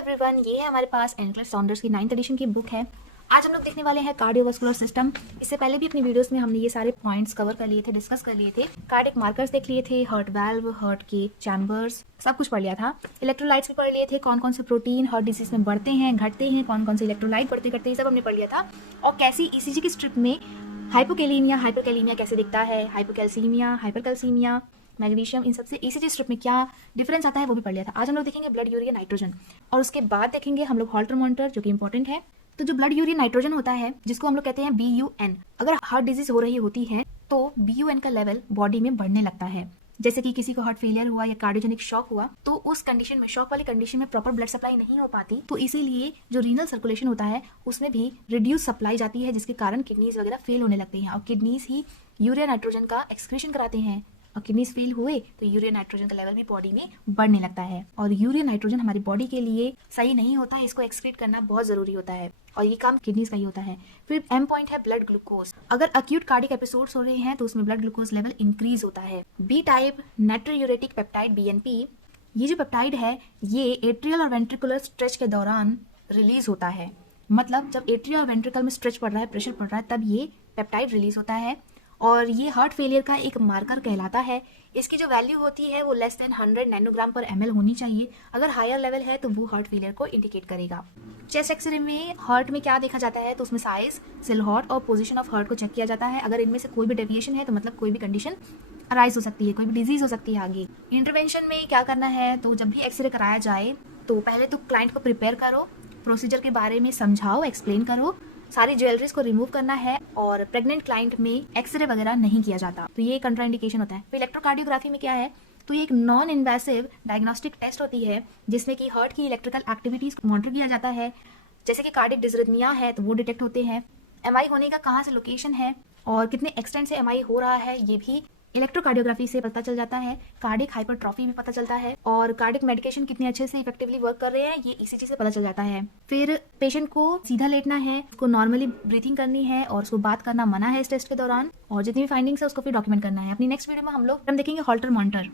Everyone, ये है हमारे पास एंकलेट साउंडर्स की 9th एडिशन की बुक है। आज हम लोग देखने वाले हैं कार्डियोवास्कुलर सिस्टम। इससे पहले भी अपनी वीडियोस में हमने ये सारे पॉइंट्स कवर कर लिए थे, डिस्कस कर लिए थे। कार्डिक मार्कर्स देख लिए थे, हार्ट वाल्व, हार्ट के चैम्बर्स, सब कुछ पढ़ लिया था। इलेक्ट्रोलाइट्स भी पढ़ लिए थे, कौन कौन से प्रोटीन हार्ट डिजीज में बढ़ते हैं, घटते हैं, कौन कौन से इलेक्ट्रोलाइट बढ़ते करते हैं, सब हमने पढ़ लिया था। और कैसी ईसीजी की स्ट्रिप में हाइपोकैलीमिया हाइपरकैलीमिया कैसे दिखता है, हाइपोकैल्सीमिया हाइपरकैल्सीमिया, मैग्नीशियम, इन सबसे ईसीजी स्ट्रिप में क्या डिफरेंस आता है वो भी पढ़ लिया था। आज हम लोग देखेंगे ब्लड यूरिया नाइट्रोजन और उसके बाद देखेंगे हम लोग हॉल्टर मॉनिटर, जो कि इंपॉर्टेंट है। तो जो ब्लड यूरिया नाइट्रोजन होता है, जिसको हम लोग कहते हैं BUN, अगर हार्ट डिजीज हो रही होती है तो BUN का लेवल बॉडी में बढ़ने लगता है। जैसे कि किसी को हार्ट फेलियर हुआ या कार्डियोजेनिक शॉक हुआ, तो उस कंडीशन में, शॉक वाली कंडीशन में प्रॉपर ब्लड सप्लाई नहीं हो पाती, तो इसीलिए जो रीनल सर्कुलेशन होता है उसमें भी रिड्यूस सप्लाई जाती है, जिसके कारण किडनीज वगैरह फेल होने लगते हैं और किडनीज ही यूरिया नाइट्रोजन का एक्सक्रीशन कराते हैं। और किडनीज फेल हुए तो यूरिया नाइट्रोजन का लेवल भी बॉडी में बढ़ने लगता है और यूरिया नाइट्रोजन हमारी बॉडी के लिए सही नहीं होता है, इसको एक्सक्रीट करना बहुत जरूरी होता है और ये काम किडनीज का ही होता है। फिर एम पॉइंट है ब्लड ग्लूकोज। अगर अक्यूट कार्डिक एपिसोड्स हो रहे हैं तो उसमें ब्लड ग्लूकोज लेवल इंक्रीज होता है। B type natriuretic peptide BNP, ये जो पेप्टाइड है ये एट्रियल और वेंट्रिकुलर स्ट्रेच के दौरान रिलीज होता है। मतलब जब एट्रियल और वेंट्रिकल में स्ट्रेच पड़ रहा है, प्रेशर पड़ रहा है, तब ये पेप्टाइड रिलीज होता है और ये हार्ट फेलियर का एक मार्कर कहलाता है। इसकी जो वैल्यू होती है वो लेस देन 100 नैनोग्राम पर ml होनी चाहिए। अगर हायर लेवल है तो वो हार्ट फेलियर को इंडिकेट करेगा। चेस्ट एक्सरे में हार्ट में क्या देखा जाता है, तो उसमें साइज, सिलहॉट और पोजीशन ऑफ हार्ट को चेक किया जाता है। अगर इनमें से कोई भी डेविएशन है तो मतलब कोई भी कंडीशन अराइज हो सकती है, कोई भी डिजीज हो सकती है आगे। इंटरवेंशन में क्या करना है, तो जब भी एक्सरे कराया जाए तो पहले तो क्लाइंट को प्रिपेयर करो, प्रोसीजर के बारे में समझाओ, एक्सप्लेन करो, सारी ज्वेलरीज को रिमूव करना है और प्रेग्नेंट क्लाइंट में एक्सरे वगैरह नहीं किया जाता, तो ये कंट्राइंडिकेशन होता है। फिर इलेक्ट्रोकार्डियोग्राफी में क्या है, तो ये एक नॉन इन्वेसिव डायग्नोस्टिक टेस्ट होती है जिसमें कि हार्ट की इलेक्ट्रिकल एक्टिविटीज को मॉनिटर किया जाता है। जैसे कि कार्डिक डिसरिथमिया है तो वो डिटेक्ट होते हैं। MI होने का कहाँ से लोकेशन है और कितने एक्सटेंट से MI हो रहा है ये भी इलेक्ट्रोकार्डियोग्राफी से पता चल जाता है। कार्डिक हाइपरट्रॉफी भी पता चलता है और कार्डिक मेडिकेशन कितने अच्छे से इफेक्टिवली वर्क कर रहे हैं ये ECG से पता चल जाता है। फिर पेशेंट को सीधा लेटना है, उसको नॉर्मली ब्रीथिंग करनी है और उसको बात करना मना है इस टेस्ट के दौरान, और जितनी भी फाइंडिंग्स है उसको फिर डॉक्यूमेंट करना है। अपनी नेक्स्ट वीडियो में हम देखेंगे हॉल्टर मॉनिटर।